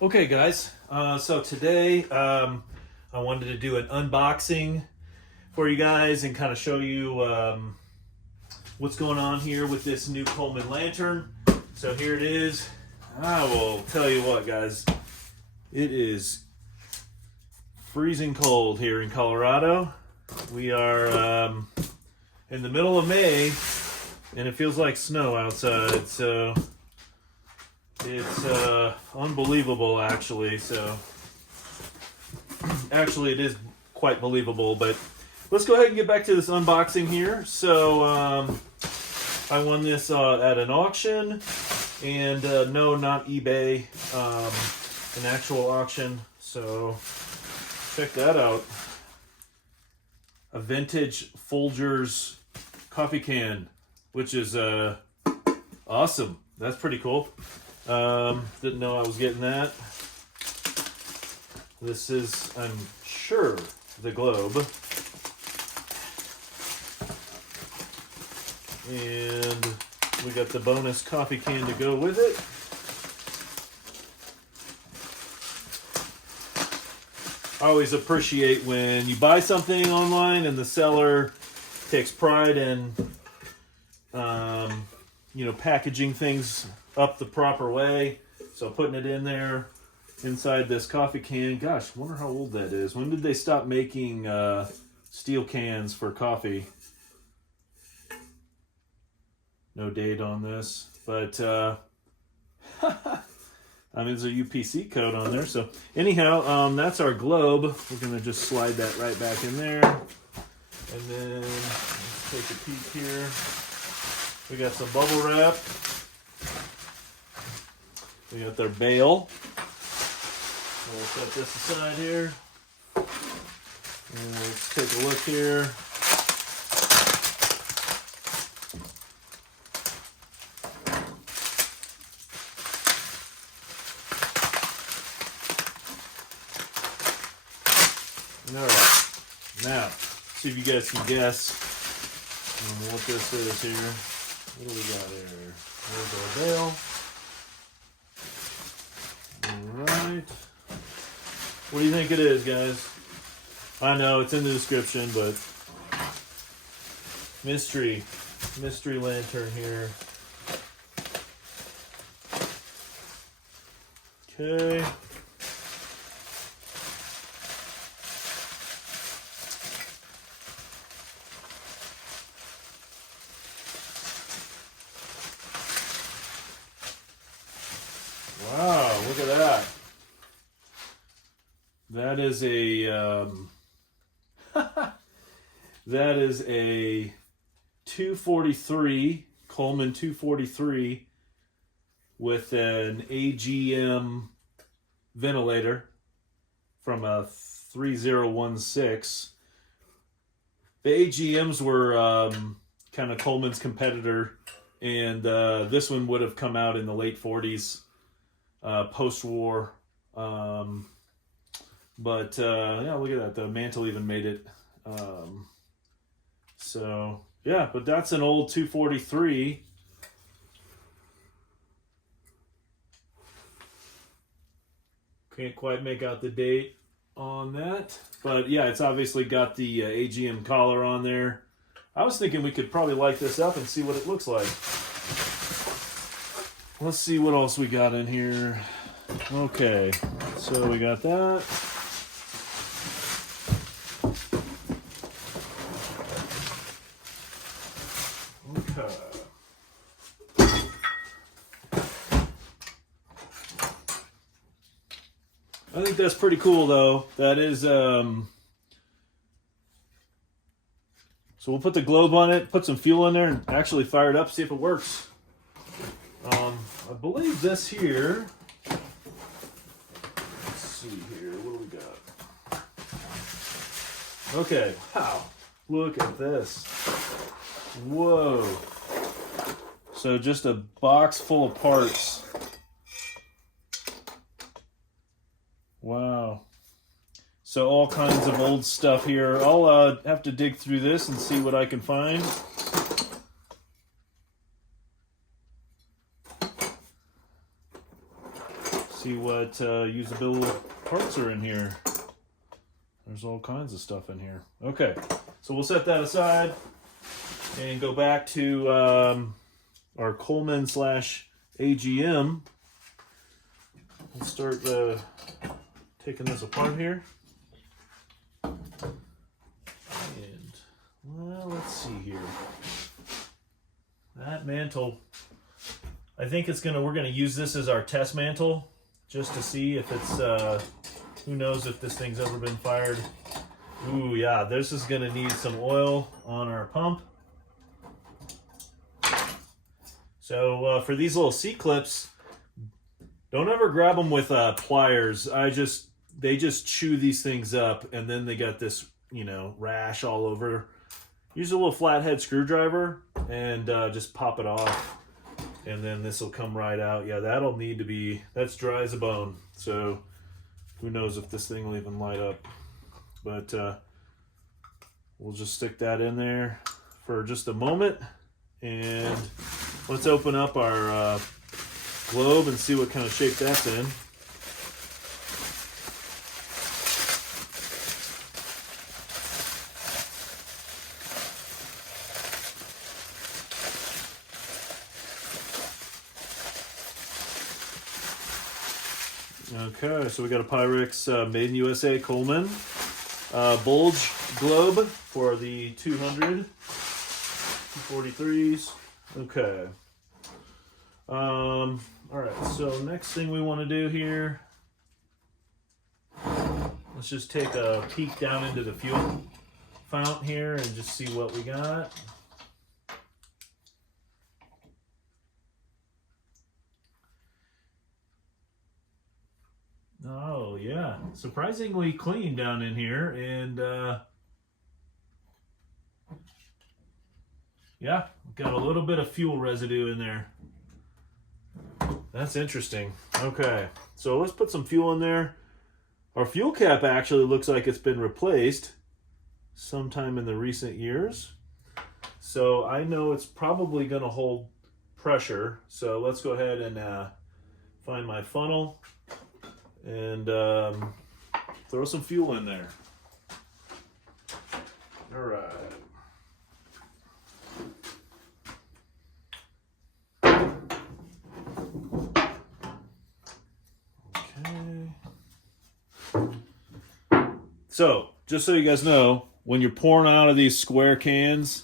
Okay, guys. So today I wanted to do an unboxing for you guys and kind of show you what's going on here with this new Coleman lantern. So here it is. I will tell you what, guys. It is freezing cold here in Colorado. We are in the middle of May, and it feels like snow outside. So it's unbelievable, actually. So actually, it is quite believable. But let's go ahead and get back to this unboxing here. So I won this at an auction, and no, not eBay, an actual auction. So check that out. A vintage Folgers coffee can, which is awesome. That's pretty cool. Didn't know I was getting that. This is, I'm sure, the globe. And we got the bonus coffee can to go with it. I always appreciate when you buy something online and the seller takes pride in, packaging things up the proper way. So putting it in there inside this coffee can. Gosh, I wonder how old that is. When did they stop making steel cans for coffee? No date on this, but there's a UPC code on there. So anyhow, that's our globe. We're gonna just slide that right back in there, and then let's take a peek here. We got some bubble wrap. We got their bail. We'll set this aside here, and let's take a look here. Alright, now, see if you guys can guess what this is here. What do we got here? There's our bail. Alright. What do you think it is, guys? I know, it's in the description, but mystery lantern here. Okay. Wow, look at that. That is a that is a 243 Coleman 243 with an AGM ventilator from a 3016. The AGMs were kind of Coleman's competitor, and this one would have come out in the late 40s. Post-war, but yeah, look at that. The mantle even made it. So yeah, but that's an old 243. Can't quite make out the date on that, but yeah, it's obviously got the AGM collar on there. I was thinking we could probably light this up and see what it looks like. Let's see what else we got in here. Okay, so we got that. Okay. I think that's pretty cool, though. That is, so we'll put the globe on it, put some fuel in there, and actually fire it up, see if it works. I believe this here, let's see here, what do we got? Okay, wow, look at this. Whoa. So just a box full of parts. Wow. So all kinds of old stuff here. I'll have to dig through this and see what I can find. see what usable parts are in here. There's all kinds of stuff in here. Okay, so we'll set that aside and go back to our Coleman / AGM. Let's start taking this apart here. And, well, let's see here. That mantle, I think we're gonna use this as our test mantle, just to see if it's, who knows if this thing's ever been fired. Ooh, yeah, this is gonna need some oil on our pump. So for these little C-clips, don't ever grab them with pliers. They just chew these things up, and then they got this, rash all over. Use a little flathead screwdriver and just pop it off, and then this will come right out. Yeah, that'll need to be, that's dry as a bone. So who knows if this thing will even light up. But we'll just stick that in there for just a moment. And let's open up our globe and see what kind of shape that's in. Okay, so we got a Pyrex made in USA Coleman bulge globe for the 200, 243s. Okay. All right, so next thing we want to do here, let's just take a peek down into the fuel fount here and just see what we got. Oh, yeah. Surprisingly clean down in here. And, yeah, got a little bit of fuel residue in there. That's interesting. Okay, so let's put some fuel in there. Our fuel cap actually looks like it's been replaced sometime in the recent years. So I know it's probably going to hold pressure. So let's go ahead and find my funnel and throw some fuel in there. All right. Okay. So, just so you guys know, when you're pouring out of these square cans,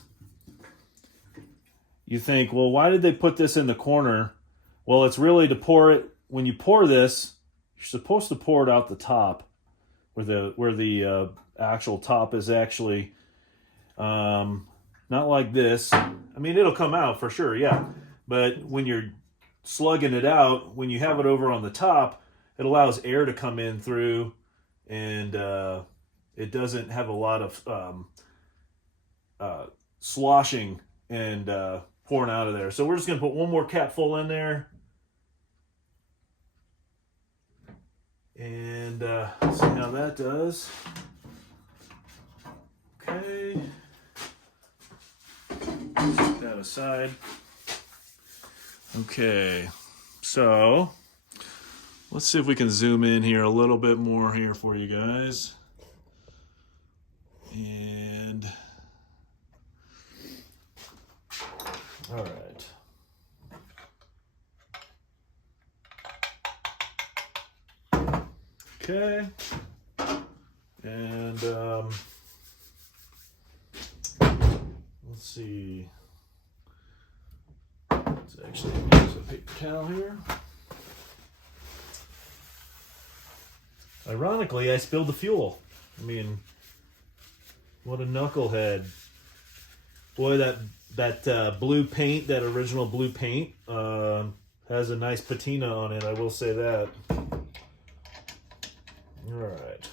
you think, well, why did they put this in the corner? Well, it's really to pour it. When you pour this, you're supposed to pour it out the top, where the actual top is actually not like this. I mean, it'll come out for sure, yeah. But when you're slugging it out, when you have it over on the top, it allows air to come in through, and it doesn't have a lot of sloshing and pouring out of there. So we're just going to put one more cap full in there. And see how that does. Okay. Set that aside. Okay. So let's see if we can zoom in here a little bit more here for you guys. And all right. Okay, and let's see. Let's actually use a paper towel here. Ironically, I spilled the fuel. I mean, what a knucklehead! Boy, that blue paint, that original blue paint, has a nice patina on it. I will say that. All right.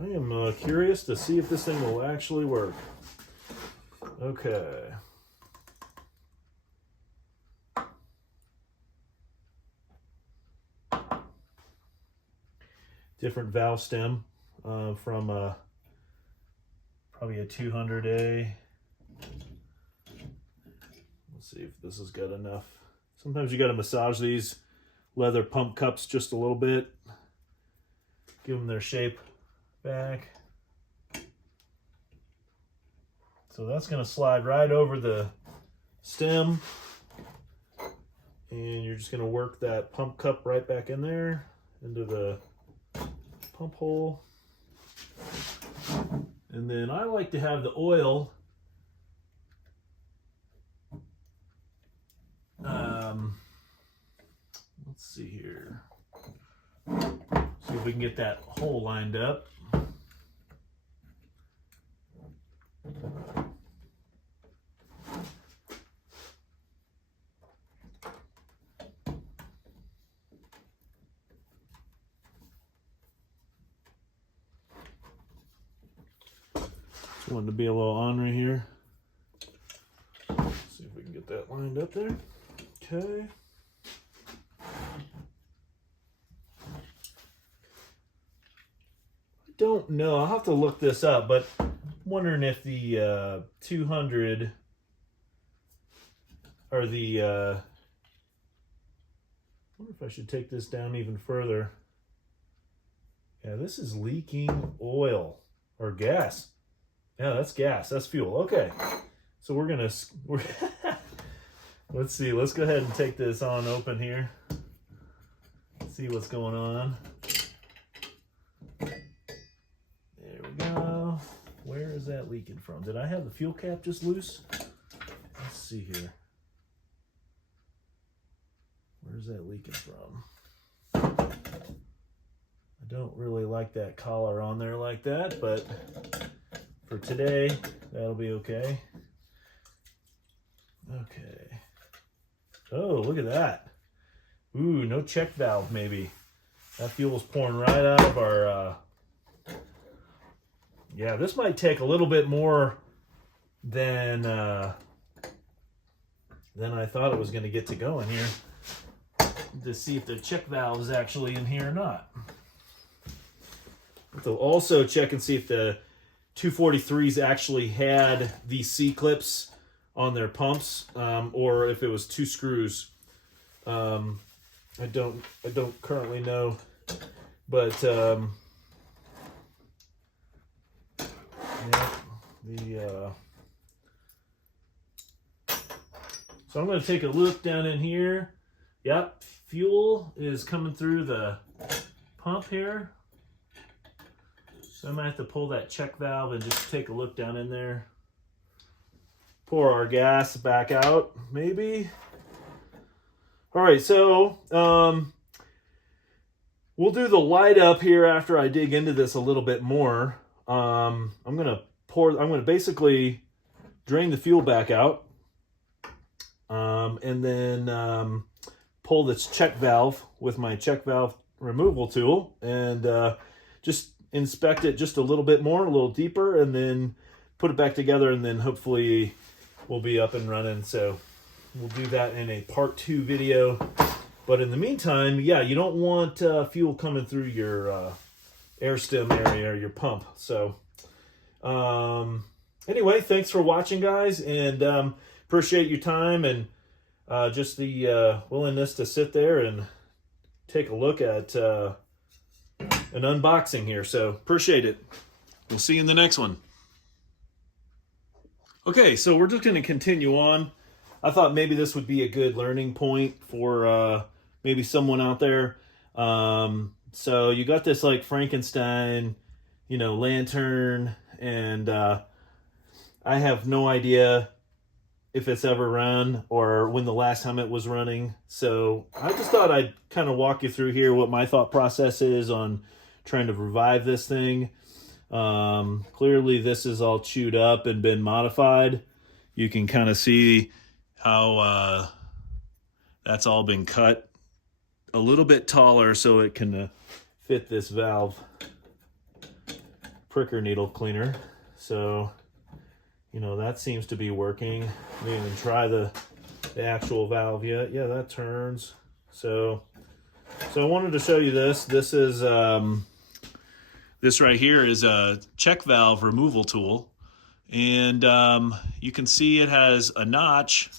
I am curious to see if this thing will actually work. Okay. Different valve stem from probably a 200A. Let's see if this has got enough Sometimes you got to massage these leather pump cups just a little bit. Give them their shape back. So that's going to slide right over the stem. And you're just going to work that pump cup right back in there into the pump hole. And then I like to have the oil let's see here. See if we can get that hole lined up. Just wanted to be a little on right here. See if we can get that lined up there. Okay. Don't know. I'll have to look this up, but I'm wondering if the 200 or the I wonder if I should take this down even further. Yeah, this is leaking oil or gas. Yeah, that's gas. That's fuel. Okay. So we're let's see. Let's go ahead and take this on open here. See what's going on. There we go. Where is that leaking from? Did I have the fuel cap just loose? Let's see here. Where's that leaking from? I don't really like that collar on there like that, but for today, that'll be okay. Okay. Oh, look at that. Ooh, no check valve maybe. That fuel's pouring right out of our... Yeah, this might take a little bit more than I thought it was going to get to go in here to see if the check valve is actually in here or not. So also check and see if the 243s actually had these C-clips on their pumps, or if it was 2 screws. I don't currently know, but yeah, so I'm going to take a look down in here. Yep, fuel is coming through the pump here. So I might have to pull that check valve and just take a look down in there. Pour our gas back out, maybe. All right, so we'll do the light up here after I dig into this a little bit more. I'm gonna basically drain the fuel back out, and then pull this check valve with my check valve removal tool, and just inspect it just a little bit more, a little deeper, and then put it back together, and then hopefully we'll be up and running. So we'll do that in a part 2 video. But in the meantime, yeah, you don't want fuel coming through your air stem area or your pump. So anyway, thanks for watching, guys, and appreciate your time and just the willingness to sit there and take a look at an unboxing here. So appreciate it. We'll see you in the next one. Okay, so we're just going to continue on. I thought maybe this would be a good learning point for maybe someone out there. So you got this like Frankenstein, lantern, and I have no idea if it's ever run or when the last time it was running. So I just thought I'd kind of walk you through here what my thought process is on trying to revive this thing. Clearly this is all chewed up and been modified. You can kind of see how that's all been cut a little bit taller so it can fit this valve pricker needle cleaner. So that seems to be working. We didn't even try the actual valve yet. Yeah, that turns. So I wanted to show you this. This is this right here is a check valve removal tool, and you can see it has a notch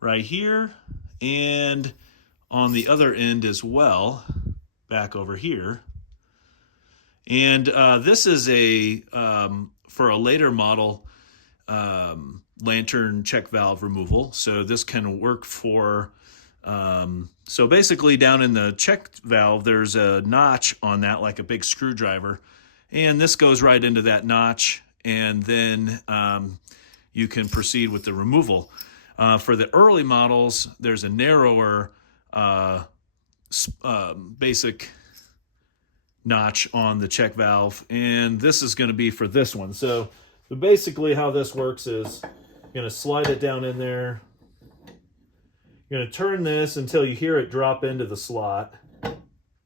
right here and on the other end as well, back over here. And this is a for a later model lantern check valve removal. So this can work for, so basically down in the check valve, there's a notch on that, like a big screwdriver. And this goes right into that notch, and then you can proceed with the removal. For the early models, there's a narrower basic notch on the check valve, and this is going to be for this one. So basically how this works is you're going to slide it down in there. You're going to turn this until you hear it drop into the slot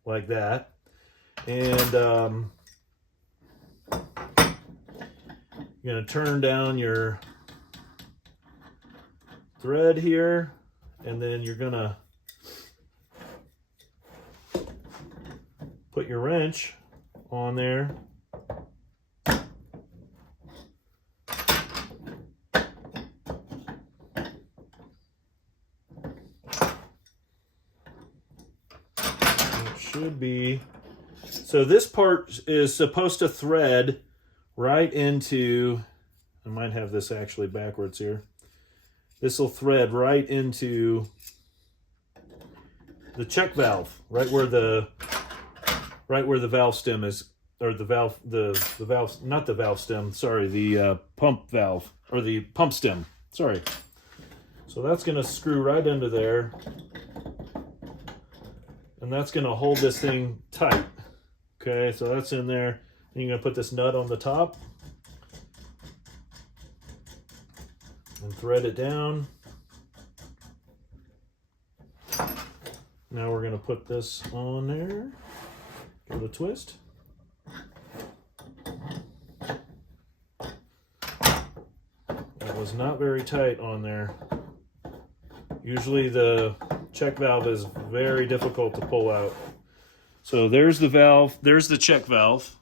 like that. And you're going to turn down your thread here, and then you're going to put your wrench on there. It should be. So this part is supposed to thread right into, I might have this actually backwards here. This will thread right into the check valve, right where the valve stem is, or the valve, not the valve stem, sorry, the pump valve, or the pump stem, sorry. So that's going to screw right into there, and that's going to hold this thing tight. Okay, so that's in there. And you're going to put this nut on the top and thread it down. Now we're going to put this on there. Give it a twist. That was not very tight on there. Usually the check valve is very difficult to pull out. So there's the valve, there's the check valve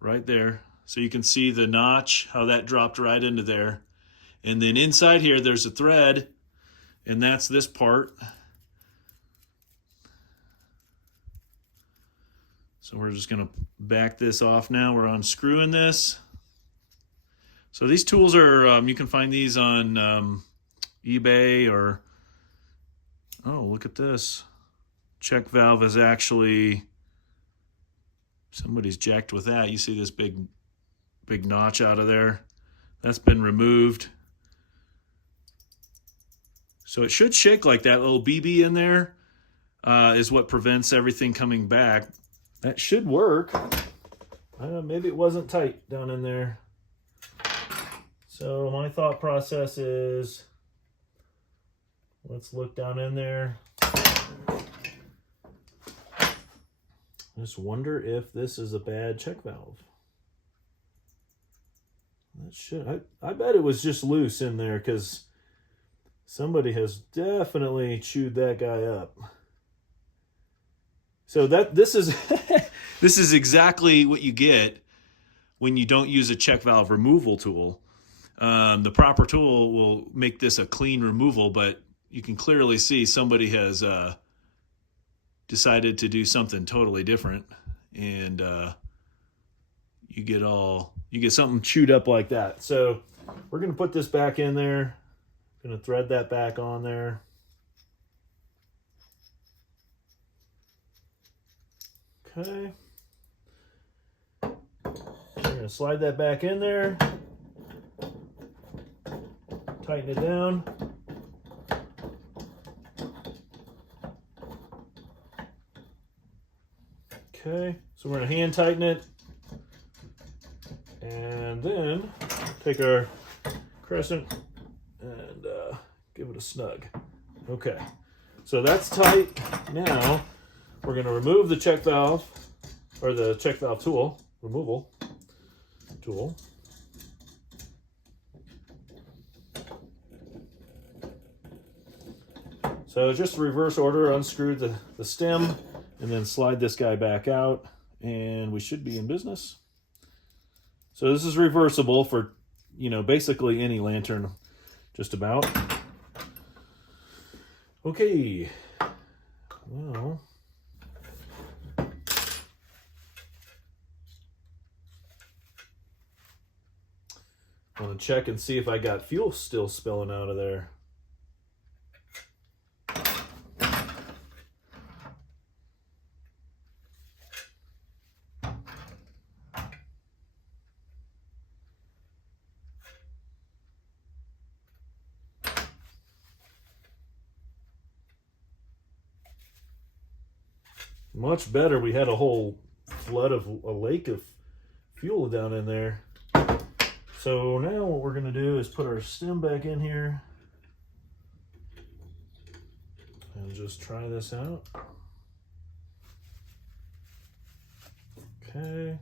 right there. So you can see the notch, how that dropped right into there. And then inside here, there's a thread, and that's this part. So we're just going to back this off now. We're unscrewing this. So these tools are, you can find these on eBay or, oh, look at this. Check valve is actually, somebody's jacked with that. You see this big notch out of there? That's been removed. So it should shake like that. Little BB in there is what prevents everything coming back. That should work. Maybe it wasn't tight down in there. So my thought process is, let's look down in there. Just wonder if this is a bad check valve. That should, I bet it was just loose in there, because somebody has definitely chewed that guy up. So this is this is exactly what you get when you don't use a check valve removal tool. The proper tool will make this a clean removal, but you can clearly see somebody has decided to do something totally different, and you get something chewed up like that. So we're going to put this back in there. Going to thread that back on there. Okay. We're going to slide that back in there. Tighten it down. Okay, so we're going to hand tighten it, and then take our crescent and give it a snug. Okay, so that's tight. Now we're going to remove the check valve, or the check valve tool, removal tool. So just reverse order, unscrew the stem, and then slide this guy back out, and we should be in business. So this is reversible for, basically any lantern, just about. Okay, well, I'm gonna check and see if I got fuel still spilling out of there. Much better. We had a whole flood of a lake of fuel down in there. So now what we're going to do is put our stem back in here and just try this out. Okay.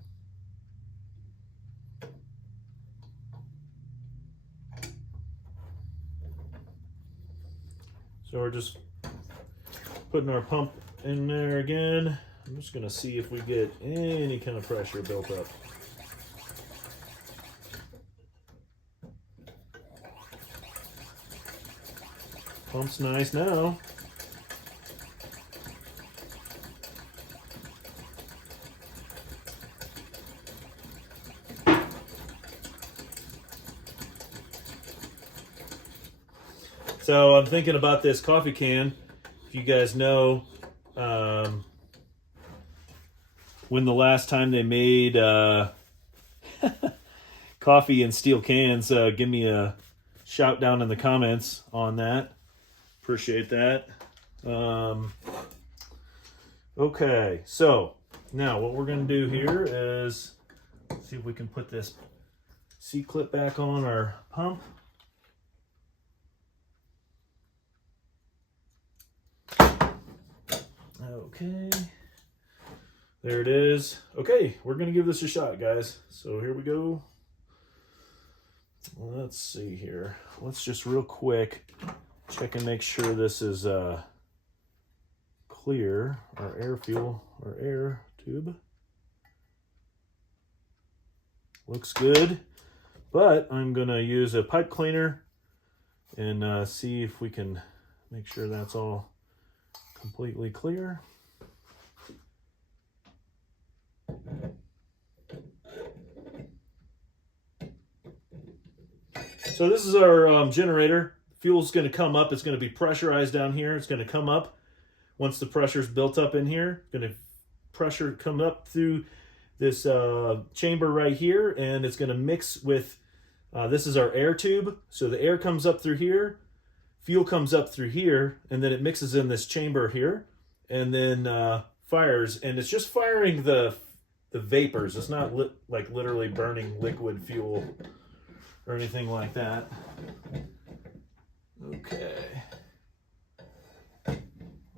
So we're just putting our pump in there again. I'm just going to see if we get any kind of pressure built up. Pump's nice now. So I'm thinking about this coffee can. If you guys know, when the last time they made coffee in steel cans, give me a shout down in the comments on that. Appreciate that. Okay, so now what we're going to do here is see if we can put this C-clip back on our pump. Okay, there it is. Okay, we're going to give this a shot, guys. So here we go. Let's see here. Let's just real quick check and make sure this is clear. Our air fuel, our air tube. Looks good. But I'm going to use a pipe cleaner and see if we can make sure that's all completely clear. So this is our generator. Fuel's going to come up. It's going to be pressurized down here. It's going to come up. Once the pressure's built up in here, going to pressure come up through this chamber right here, and it's going to mix with, this is our air tube. So the air comes up through here, fuel comes up through here, and then it mixes in this chamber here, and then fires, and it's just firing the vapors. It's not like literally burning liquid fuel or anything like that. Okay. All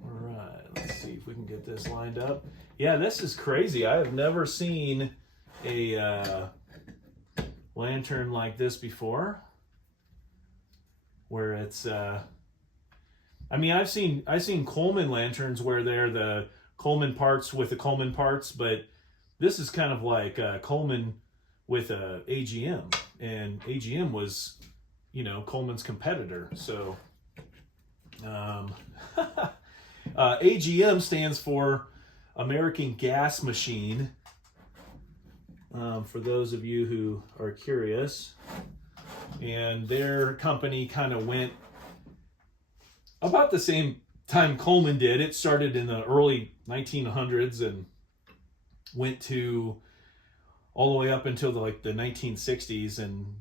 right, let's see if we can get this lined up. Yeah, this is crazy. I have never seen a lantern like this before, where it's I mean, I've seen Coleman lanterns where they're the Coleman parts with the Coleman parts, but this is kind of like Coleman with a AGM, and AGM was, you know, Coleman's competitor. So AGM stands for American Gas Machine, for those of you who are curious. And their company kind of went about the same time Coleman did. It started in the early 1900s and went to all the way up until the 1960s. And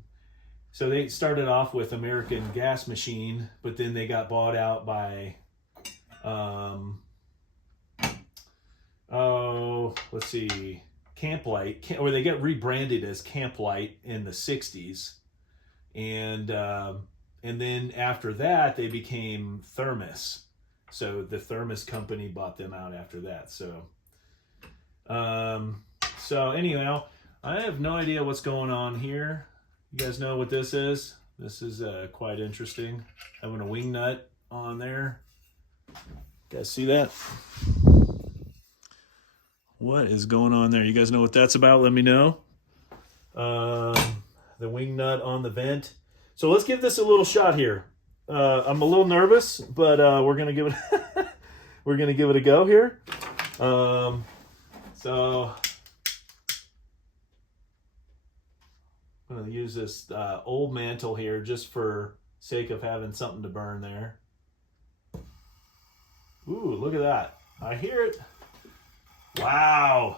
so they started off with American Gas Machine, but then they got bought out by let's see, Camplight, or they get rebranded as Camplight in the 60s. And then after that, they became Thermos. So the Thermos company bought them out after that. So, anyhow, I have no idea what's going on here. You guys know what this is? This is quite interesting. Having a wing nut on there. You guys see that? What is going on there? You guys know what that's about? Let me know. The wing nut on the vent. So let's give this a little shot here. I'm a little nervous, but we're gonna give it we're gonna give it a go here. So I'm gonna use this old mantle here just for sake of having something to burn there. Ooh, look at that! I hear it. Wow.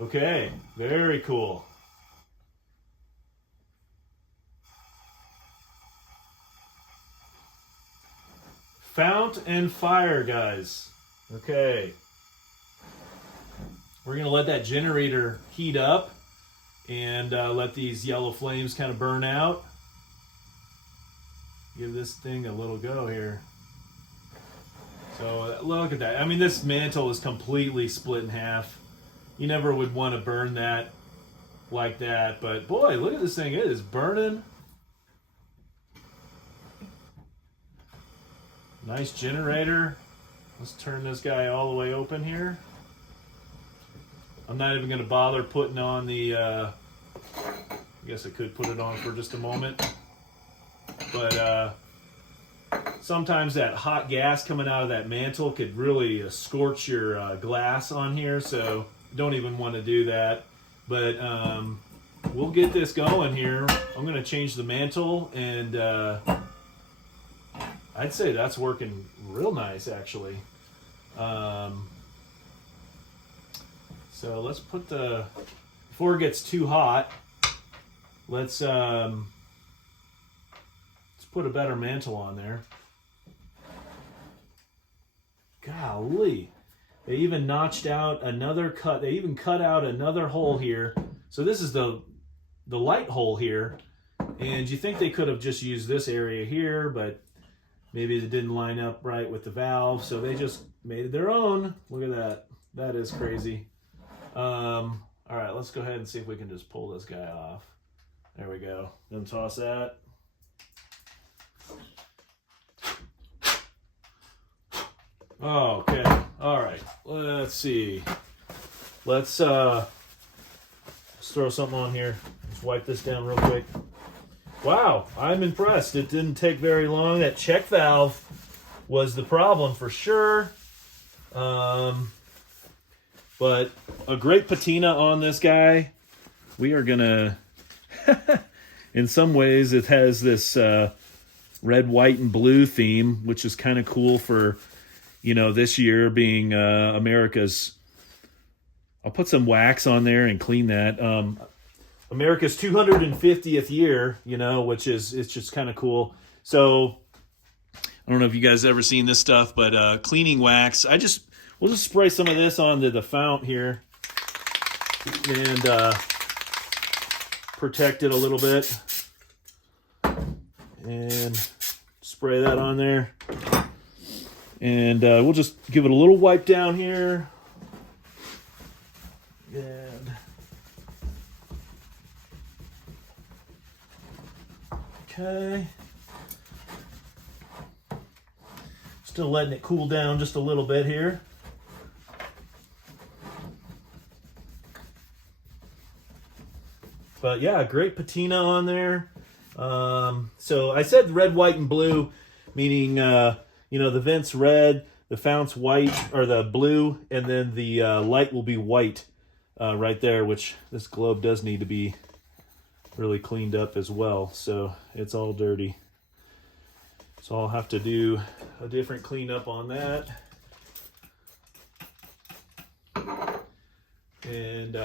Okay, very cool. Fount and fire, guys. Okay. We're going to let that generator heat up and let these yellow flames kind of burn out. Give this thing a little go here. So look at that. I mean, this mantle is completely split in half. You never would want to burn that like that, but boy, look at this thing. It is burning. Nice generator. Let's turn this guy all the way open here. I'm not even going to bother putting on the, I guess I could put it on for just a moment. But sometimes that hot gas coming out of that mantle could really scorch your glass on here, so don't even want to do that. But we'll get this going here. I'm going to change the mantle, and I'd say that's working real nice, actually. So let's put before it gets too hot, let's put a better mantle on there. Golly, they even notched out another cut. They even cut out another hole here. So this is the light hole here, and you think they could have just used this area here, but maybe it didn't line up right with the valve, so they just made it their own. Look at that. That is crazy. All right, let's go ahead and see if we can just pull this guy off. There we go. Then toss that. Oh, okay. All right. Let's see. Let's throw something on here. Let's wipe this down real quick. Wow, I'm impressed. It didn't take very long. That check valve was the problem for sure. But a great patina on this guy. We are gonna, in some ways, it has this red, white, and blue theme, which is kind of cool for, this year being America's. I'll put some wax on there and clean that. America's 250th year, which is, it's just kind of cool. So I don't know if you guys ever seen this stuff, but cleaning wax, we'll just spray some of this onto the fount here and protect it a little bit. And spray that on there. And we'll just give it a little wipe down here. And okay. Still letting it cool down just a little bit here. But yeah, great patina on there. So I said red, white, and blue, meaning, the vent's red, the fount's white, or the blue, and then the light will be white right there, which this globe does need to be really cleaned up as well. So it's all dirty. So I'll have to do a different cleanup on that. And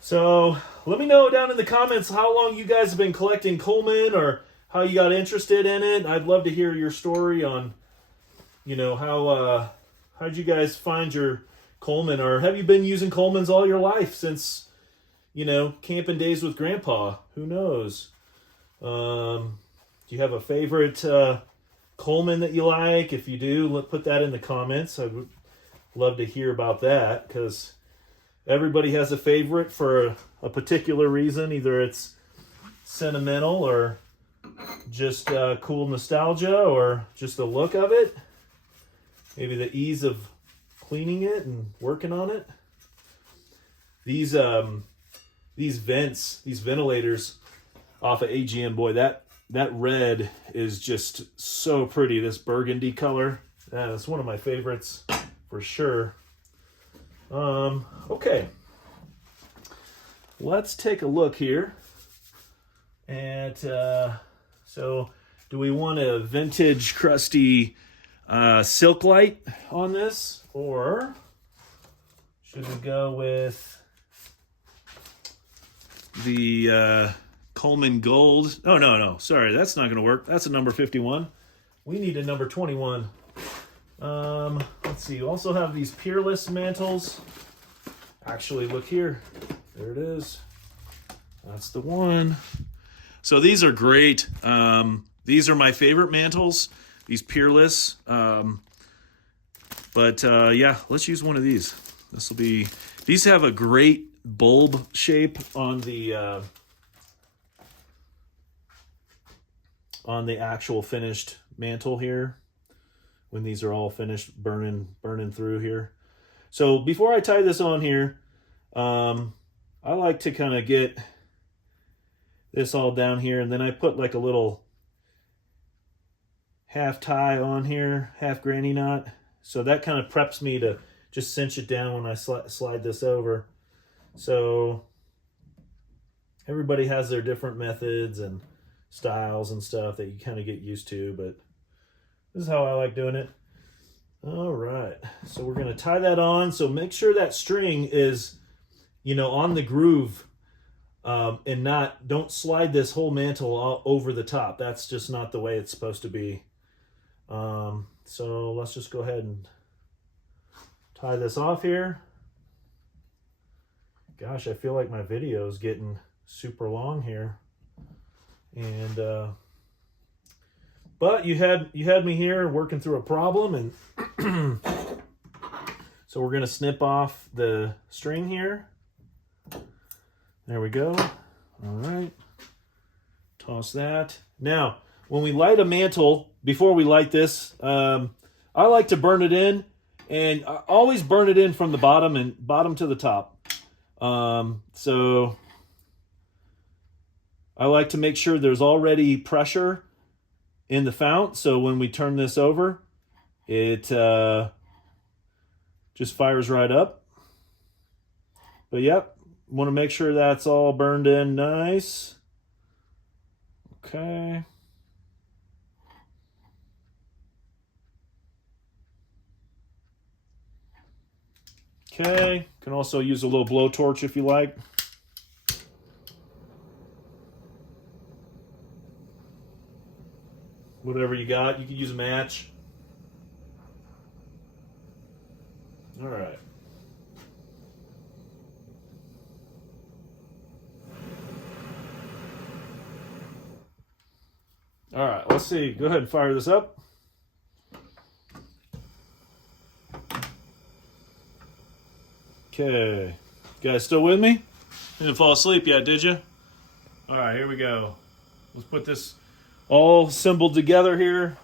so let me know down in the comments how long you guys have been collecting Coleman or how you got interested in it. I'd love to hear your story on, how'd you guys find your Coleman, or have you been using Colemans all your life since, camping days with Grandpa? Who knows? Do you have a favorite Coleman that you like? If you do, put that in the comments. I would love to hear about that, because everybody has a favorite for a particular reason. Either it's sentimental or just cool nostalgia or just the look of it. Maybe the ease of cleaning it and working on it. These vents, these ventilators, off of AGM. Boy, that red is just so pretty. This burgundy color, that's one of my favorites for sure. Okay, let's take a look here at so do we want a vintage crusty silk light on this, or should we go with the Coleman gold? Oh, no, sorry, that's not going to work. That's a number 51. We need a number 21. Let's see, you also have these peerless mantles. Actually, look here. There it is. That's the one. So these are great. These are my favorite mantles, these peerless. But yeah, let's use one of these. This will be, these have a great bulb shape on the actual finished mantle here, when these are all finished burning through here. So before I tie this on here, I like to kind of get this all down here, and then I put like a little half tie on here, half granny knot. So that kind of preps me to just cinch it down when I slide this over. So everybody has their different methods and styles and stuff that you kind of get used to, but this is how I like doing it. All right, so we're going to tie that on. So make sure that string is, you know, on the groove, and don't slide this whole mantle all over the top. That's just not the way it's supposed to be. So let's just go ahead and tie this off here. Gosh, I feel like my video is getting super long here. And but you had me here working through a problem, and so we're gonna snip off the string here. There we go. All right, toss that. Now, when we light a mantle, before we light this, I like to burn it in, and I always burn it in from the bottom to the top. So I like to make sure there's already pressure in the fount, so when we turn this over, it just fires right up. But yep, want to make sure that's all burned in nice. Okay. Okay, can also use a little blowtorch if you like. Whatever you got, you can use a match. All right. All right, let's see. Go ahead and fire this up. Okay. You guys still with me? You didn't fall asleep yet, did you? All right, here we go. Let's put this all assembled together here.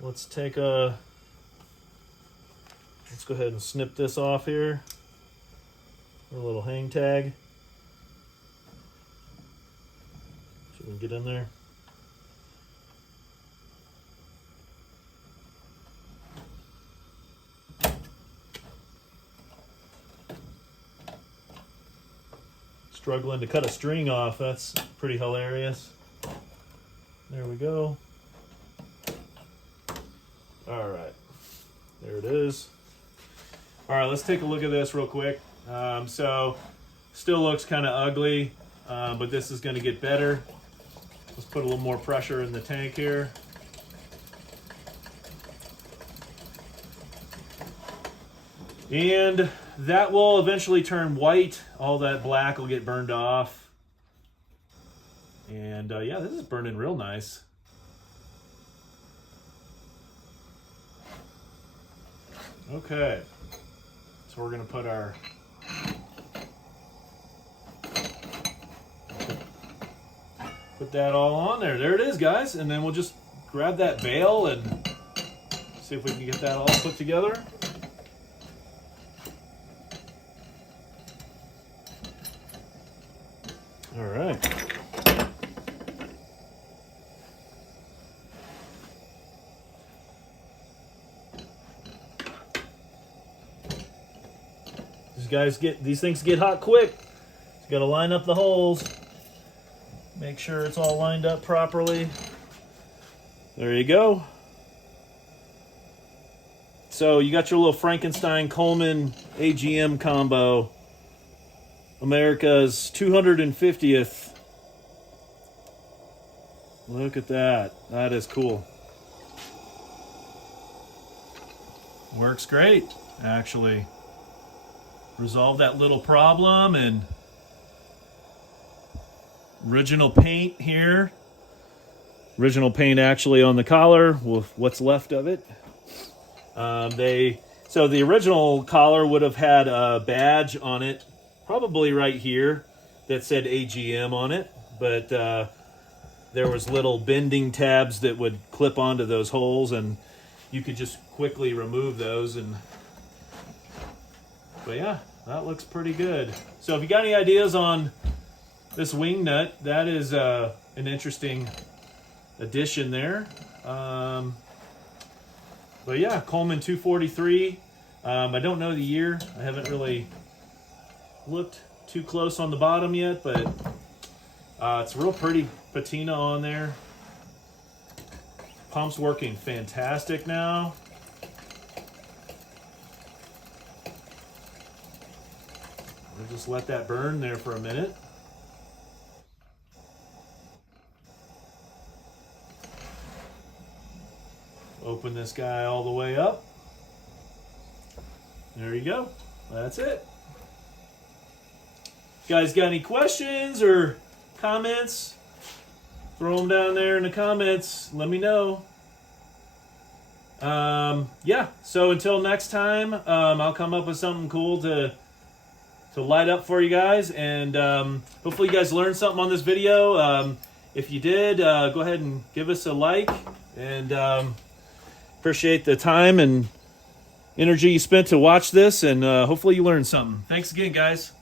Let's go ahead and snip this off here. A little hang tag. So we can get in there. Struggling to cut a string off, that's pretty hilarious. There we go. All right, there it is. All right, let's take a look at this real quick. So still looks kind of ugly, but this is going to get better. Let's put a little more pressure in the tank here. And that will eventually turn white. All that black will get burned off. And yeah, this is burning real nice. Okay, so we're gonna put that all on there. There it is, guys. And then we'll just grab that bail and see if we can get that all put together. All right. These things get hot quick. You got to line up the holes. Make sure it's all lined up properly. There you go. So you got your little Frankenstein Coleman AGM combo. America's 250th. Look at that. That is cool. Works great, actually. Resolve that little problem, and original paint here. Original paint actually on the collar with what's left of it. So the original collar would have had a badge on it, probably right here, that said AGM on it, but there was little bending tabs that would clip onto those holes, and you could just quickly remove those. But yeah, that looks pretty good. So if you got any ideas on this wing nut, that is an interesting addition there. But yeah, Coleman 243. I don't know the year. I haven't really looked too close on the bottom yet, but it's a real pretty patina on there. Pump's working fantastic now. We'll just let that burn there for a minute. Open this guy all the way up. There you go. That's it. You guys got any questions or comments? Throw them down there in the comments. Let me know. Yeah, so until next time, I'll come up with something cool to light up for you guys. And hopefully you guys learned something on this video. If you did, go ahead and give us a like. And appreciate the time and energy you spent to watch this. And hopefully you learned something. Thanks again, guys.